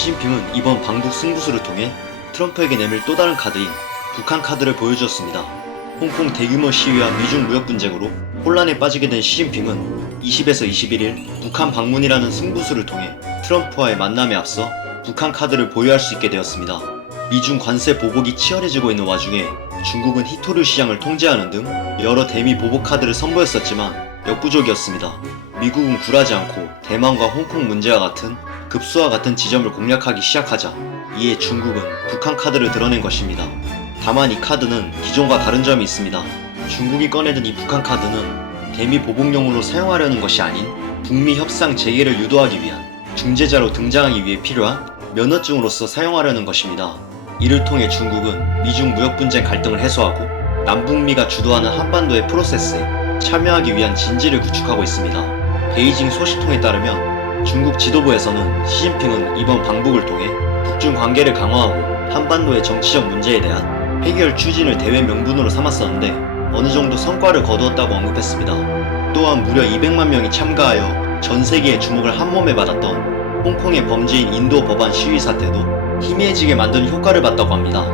시진핑은 이번 방북 승부수를 통해 트럼프에게 내밀 또 다른 카드인 북한 카드를 보여주었습니다. 홍콩 대규모 시위와 미중 무역 분쟁으로 혼란에 빠지게 된 시진핑은 20에서 21일 북한 방문이라는 승부수를 통해 트럼프와의 만남에 앞서 북한 카드를 보유할 수 있게 되었습니다. 미중 관세 보복이 치열해지고 있는 와중에 중국은 히토류 시장을 통제하는 등 여러 대미 보복 카드를 선보였었지만 역부족이었습니다. 미국은 굴하지 않고 대만과 홍콩 문제와 같은 급수와 같은 지점을 공략하기 시작하자 이에 중국은 북한 카드를 드러낸 것입니다. 다만 이 카드는 기존과 다른 점이 있습니다. 중국이 꺼내든 이 북한 카드는 대미 보복용으로 사용하려는 것이 아닌 북미 협상 재개를 유도하기 위한 중재자로 등장하기 위해 필요한 면허증으로서 사용하려는 것입니다. 이를 통해 중국은 미중 무역 분쟁 갈등을 해소하고 남북미가 주도하는 한반도의 프로세스에 참여하기 위한 진지를 구축하고 있습니다. 베이징 소식통에 따르면 중국 지도부에서는 시진핑은 이번 방북을 통해 북중 관계를 강화하고 한반도의 정치적 문제에 대한 해결 추진을 대외 명분으로 삼았었는데 어느 정도 성과를 거두었다고 언급했습니다. 또한 무려 200만 명이 참가하여 전 세계의 주목을 한몸에 받았던 홍콩의 범죄인 인도 법안 시위 사태도 희미해지게 만드는 효과를 봤다고 합니다.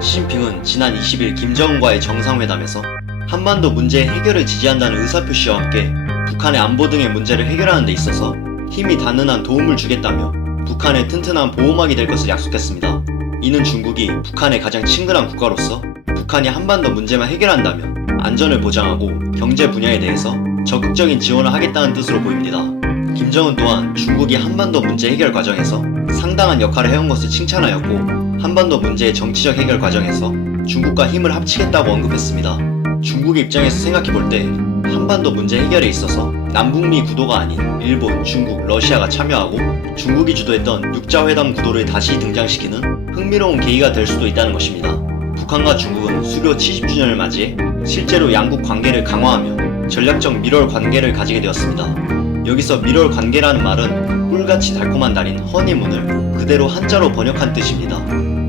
시진핑은 지난 20일 김정은과의 정상회담에서 한반도 문제의 해결을 지지한다는 의사표시와 함께 북한의 안보 등의 문제를 해결하는 데 있어서 힘이 닿는 한 도움을 주겠다며 북한의 튼튼한 보호막이 될 것을 약속했습니다. 이는 중국이 북한의 가장 친근한 국가로서 북한이 한반도 문제만 해결한다면 안전을 보장하고 경제 분야에 대해서 적극적인 지원을 하겠다는 뜻으로 보입니다. 김정은 또한 중국이 한반도 문제 해결 과정에서 상당한 역할을 해온 것을 칭찬하였고 한반도 문제의 정치적 해결 과정에서 중국과 힘을 합치겠다고 언급했습니다. 중국의 입장에서 생각해볼 때 한반도 문제 해결에 있어서 남북미 구도가 아닌 일본, 중국, 러시아가 참여하고 중국이 주도했던 육자회담 구도를 다시 등장시키는 흥미로운 계기가 될 수도 있다는 것입니다. 북한과 중국은 수교 70주년을 맞이해 실제로 양국 관계를 강화하며 전략적 밀월 관계를 가지게 되었습니다. 여기서 밀월 관계라는 말은 꿀같이 달콤한 달인 허니문을 그대로 한자로 번역한 뜻입니다.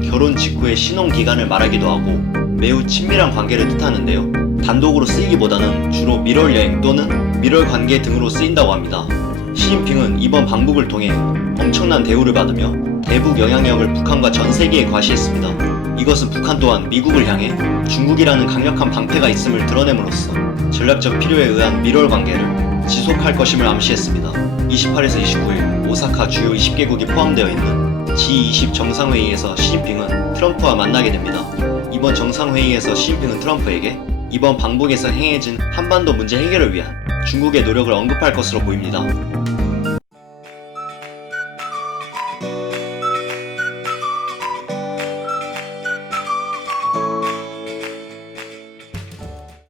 결혼 직후의 신혼 기간을 말하기도 하고 매우 친밀한 관계를 뜻하는데요. 단독으로 쓰이기보다는 주로 밀월 여행 또는 밀월 관계 등으로 쓰인다고 합니다. 시진핑은 이번 방북을 통해 엄청난 대우를 받으며 대북 영향력을 북한과 전 세계에 과시했습니다. 이것은 북한 또한 미국을 향해 중국이라는 강력한 방패가 있음을 드러냄으로써 전략적 필요에 의한 밀월 관계를 지속할 것임을 암시했습니다. 28에서 29일 오사카 주요 20개국이 포함되어 있는 G20 정상회의에서 시진핑은 트럼프와 만나게 됩니다. 이번 정상회의에서 시진핑은 트럼프에게 이번 방북에서 행해진 한반도 문제 해결을 위한 중국의 노력을 언급할 것으로 보입니다.